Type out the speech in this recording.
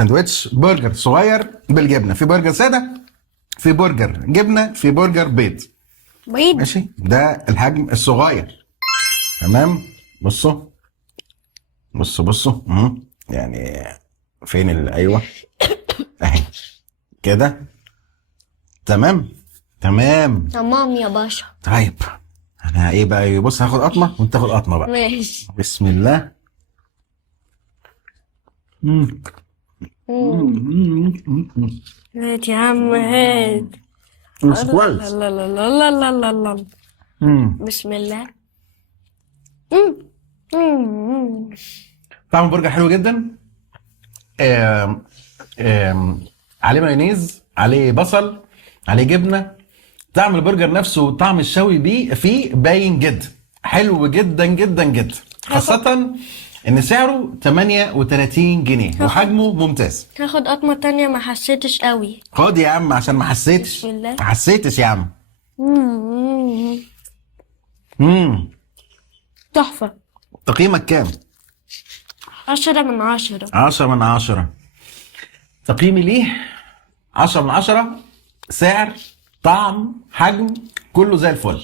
ساندوتش برجر صغير بالجبنه، في برجر ساده، في برجر جبنه، في برجر بيض. بيض. ماشي، ده الحجم الصغير. تمام. بصوا بصوا يعني فين ايوه اهي كده. تمام تمام يا باشا. طيب انا ايه بقى، بص هاخد قطمه وانت تاخد قطمه بقى. ماشي. بسم الله. مم. هات يا عم هات. مش لا كويس. لا لا لا لا لا لا. مم. بسم الله. مم. مم. طعم البرجر حلو جدا. آم آم عليه مايونيز، عليه بصل، عليه جبنه. طعم البرجر نفسه وطعم الشوي بيه فيه باين جدا، حلو جدا جدا جدا، خاصة ان سعره 38 جنيه وحجمه ممتاز. هاخد قطمة تانية، ما حسيتش قوي. خد يا عم عشان ما حسيتش. بسم الله. ما حسيتش يا عم. مم. امم تحفة. تقييمك كام؟ 10/10. 10 من 10. تقييمي ليه 10 من 10. سعر، طعم، حجم، كله زي الفل.